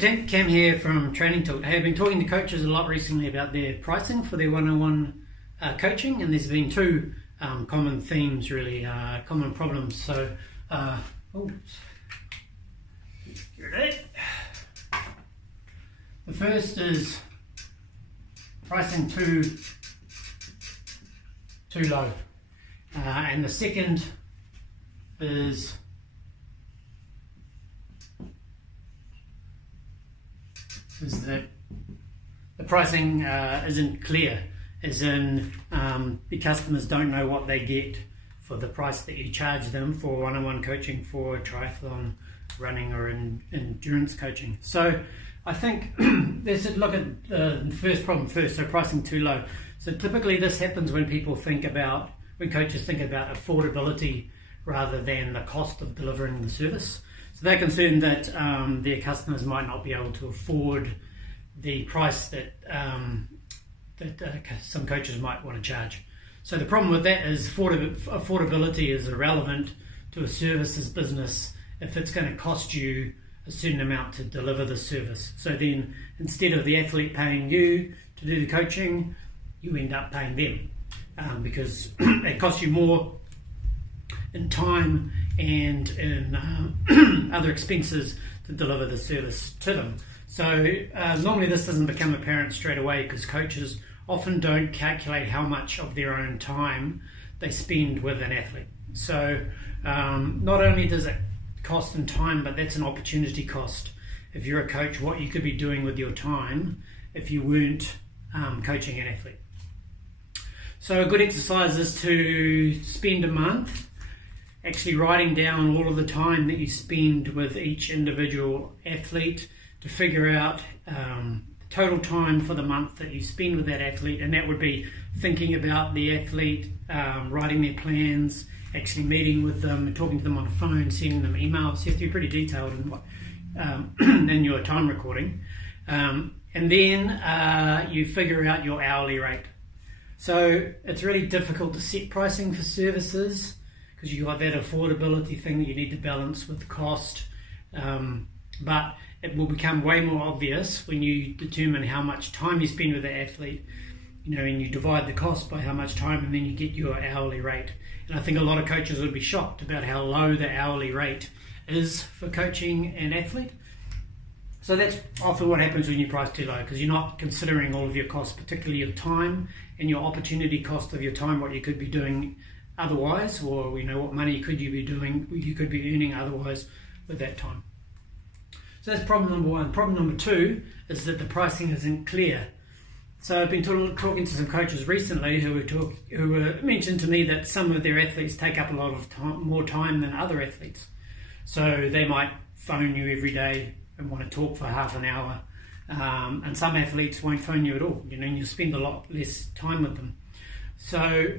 Cam here from Training Talk. Hey, I've been talking to coaches a lot recently about their pricing for their one-on-one coaching, and there's been two common themes, really, common problems. So, the first is pricing too low, and the second is that the pricing isn't clear, as in the customers don't know what they get for the price that you charge them for one-on-one coaching for triathlon, running or endurance coaching. So I think let's look at the first problem first, so pricing too low. So typically this happens when coaches think about affordability rather than the cost of delivering the service. So they're concerned that their customers might not be able to afford the price that some coaches might want to charge. So the problem with that is affordability is irrelevant to a services business if it's going to cost you a certain amount to deliver the service. So then instead of the athlete paying you to do the coaching, you end up paying them because it costs you more in time and in other expenses to deliver the service to them. So normally this doesn't become apparent straight away because coaches often don't calculate how much of their own time they spend with an athlete. So not only does it cost in time, but that's an opportunity cost. If you're a coach, what you could be doing with your time if you weren't coaching an athlete. So a good exercise is to spend a month actually writing down all of the time that you spend with each individual athlete to figure out the total time for the month that you spend with that athlete, and that would be thinking about the athlete, writing their plans, actually meeting with them, talking to them on the phone, sending them emails. You have to be pretty detailed in your time recording. And then you figure out your hourly rate. So it's really difficult to set pricing for services because you've got that affordability thing that you need to balance with the cost. But it will become way more obvious when you determine how much time you spend with the athlete, and you divide the cost by how much time, and then you get your hourly rate. And I think a lot of coaches would be shocked about how low the hourly rate is for coaching an athlete. So that's often what happens when you price too low, because you're not considering all of your costs, particularly your time and your opportunity cost of your time, what you could be doing otherwise, or what money could you be earning otherwise with that time. So that's problem number one. Problem number two is that the pricing isn't clear. So I've been talking to some coaches recently who were mentioned to me that some of their athletes take up a lot of more time than other athletes. So they might phone you every day and want to talk for half an hour, and some athletes won't phone you at all. And you spend a lot less time with them. So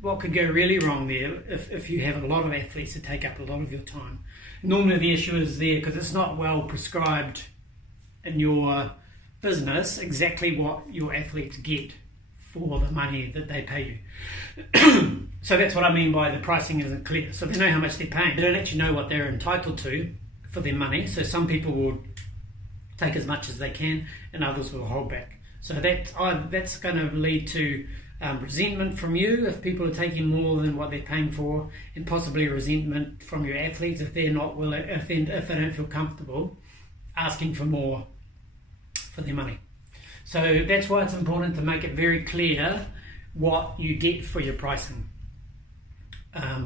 what could go really wrong there if you have a lot of athletes that take up a lot of your time? Normally the issue is there because it's not well prescribed in your business exactly what your athletes get for the money that they pay you. So that's what I mean by the pricing isn't clear. So they know how much they're paying. They don't actually know what they're entitled to for their money. So some people will take as much as they can and others will hold back. So that's going to lead to resentment from you if people are taking more than what they're paying for, and possibly resentment from your athletes if they're not willing, if they don't feel comfortable asking for more for their money. So that's why it's important to make it very clear what you get for your pricing.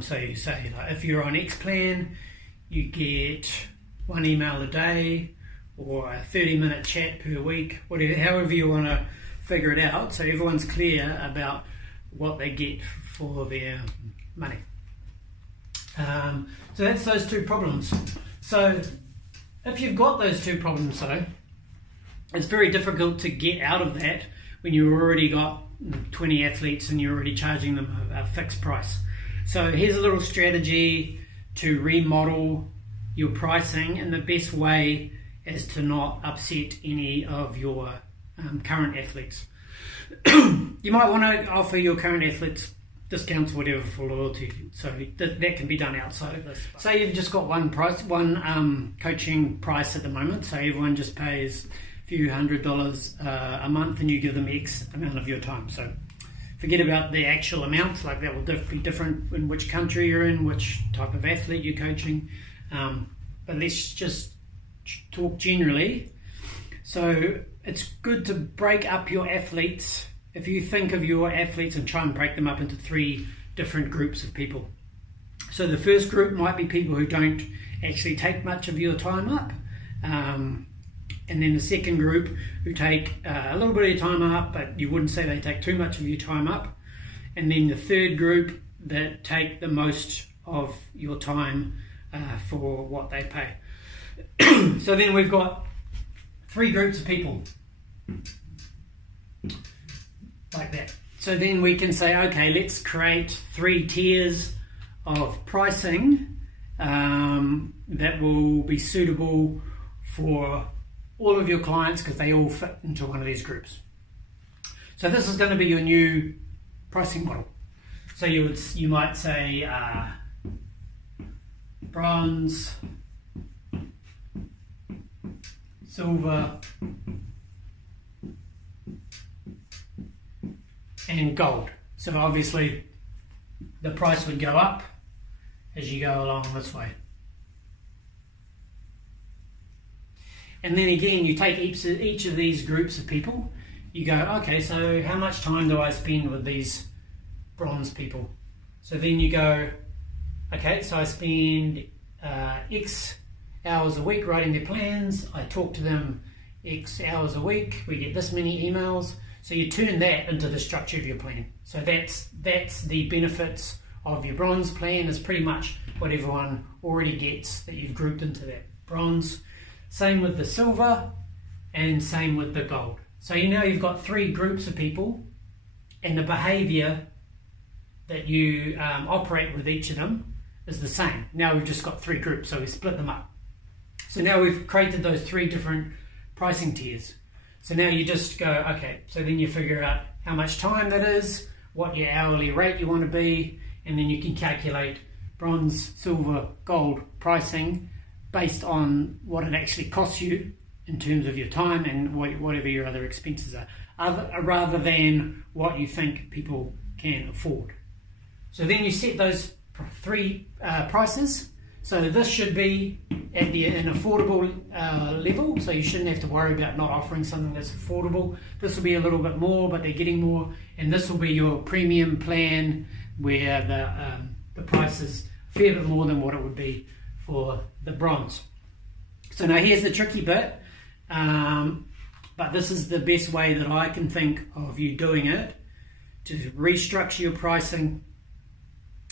So you say, if you're on X plan, you get 1 email a day or a 30-minute chat per week, whatever, however you want to figure it out, so everyone's clear about what they get for their money. So that's those two problems. So if you've got those two problems though, it's very difficult to get out of that when you've already got 20 athletes and you're already charging them a fixed price. So here's a little strategy to remodel your pricing in the best way as to not upset any of your current athletes. You might want to offer your current athletes discounts, whatever, for loyalty. So that can be done outside of this. Say you've just got one coaching price at the moment, so everyone just pays a few $100 a month, and you give them X amount of your time. So forget about the actual amounts, like that will be different in which country you're in, which type of athlete you're coaching. But let's just talk generally. So it's good to break up your athletes. If you think of your athletes and try and break them up into 3 different groups of people. So the first group might be people who don't actually take much of your time up. And then the second group who take a little bit of your time up, but you wouldn't say they take too much of your time up. And then the third group that take the most of your time for what they pay. So then we've got 3 groups of people. Like that. So then we can say, okay, let's create 3 tiers of pricing that will be suitable for all of your clients because they all fit into one of these groups. So this is going to be your new pricing model. So you might say bronze, silver, and gold. So obviously the price would go up as you go along this way. And then again, you take each of these groups of people, you go, okay, so how much time do I spend with these bronze people? So then you go, okay, so I spend X hours a week writing their plans, I talk to them X hours a week, we get this many emails. So you turn that into the structure of your plan. So that's the benefits of your bronze plan, is pretty much what everyone already gets that you've grouped into that bronze. Same with the silver and same with the gold. So you've got 3 groups of people, and the behavior that you operate with each of them is the same. Now we've just got 3 groups, so we split them up. So now we've created those 3 different pricing tiers. So now you just go, okay, so then you figure out how much time that is, what your hourly rate you want to be, and then you can calculate bronze, silver, gold pricing based on what it actually costs you in terms of your time and whatever your other expenses are, rather than what you think people can afford. So then you set those 3 prices. So this should be at an affordable level, so you shouldn't have to worry about not offering something that's affordable. This will be a little bit more, but they're getting more, and this will be your premium plan where the price is a fair bit more than what it would be for the bronze. So now here's the tricky bit, but this is the best way that I can think of you doing it, to restructure your pricing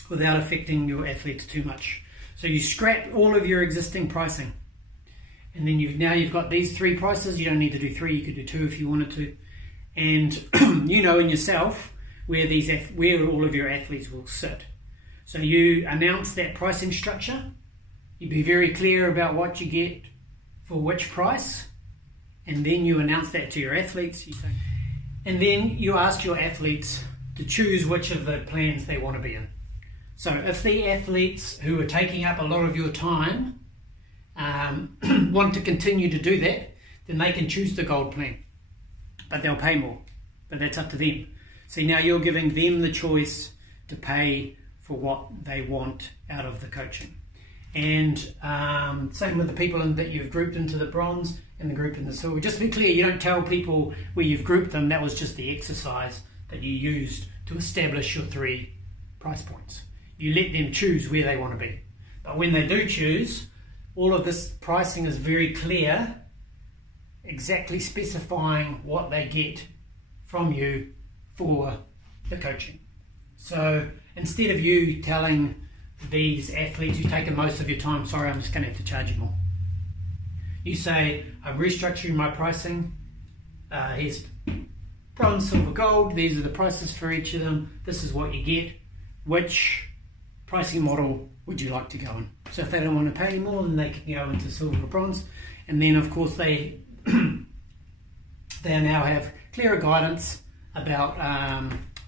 without affecting your athletes too much. So you scrap all of your existing pricing, and then you've got these 3 prices. You don't need to do 3, you could do 2 if you wanted to, and you know in yourself where all of your athletes will sit. So you announce that pricing structure, you be very clear about what you get for which price, and then you announce that to your athletes, and then you ask your athletes to choose which of the plans they want to be in. So if the athletes who are taking up a lot of your time want to continue to do that, then they can choose the gold plan, but they'll pay more, but that's up to them. See, now you're giving them the choice to pay for what they want out of the coaching. And same with the people that you've grouped into the bronze and the group in the silver. Just to be clear, you don't tell people where you've grouped them. That was just the exercise that you used to establish your 3 price points. You let them choose where they want to be. But when they do choose, all of this pricing is very clear, exactly specifying what they get from you for the coaching. So instead of you telling these athletes who've taken most of your time, sorry, I'm just going to have to charge you more, you say, I'm restructuring my pricing. Here's bronze, silver, gold. These are the prices for each of them. This is what you get. Which pricing model would you like to go in? So if they don't want to pay any more, then they can go into silver or bronze. And then of course they now have clearer guidance about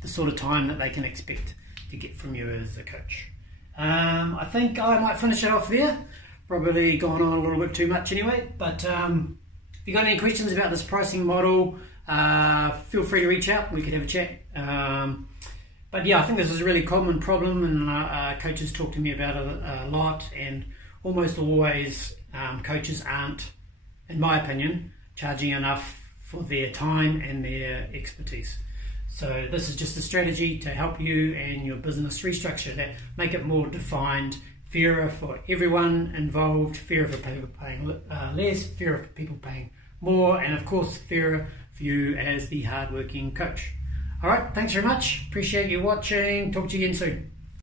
the sort of time that they can expect to get from you as a coach. I think I might finish it off there. Probably gone on a little bit too much anyway, but if you've got any questions about this pricing model, feel free to reach out. We could have a chat. But yeah, I think this is a really common problem, and coaches talk to me about it a lot, and almost always coaches aren't, in my opinion, charging enough for their time and their expertise. So this is just a strategy to help you and your business restructure that, make it more defined, fairer for everyone involved, fairer for people paying less, fairer for people paying more, and of course fairer for you as the hardworking coach. All right, thanks very much. Appreciate you watching. Talk to you again soon.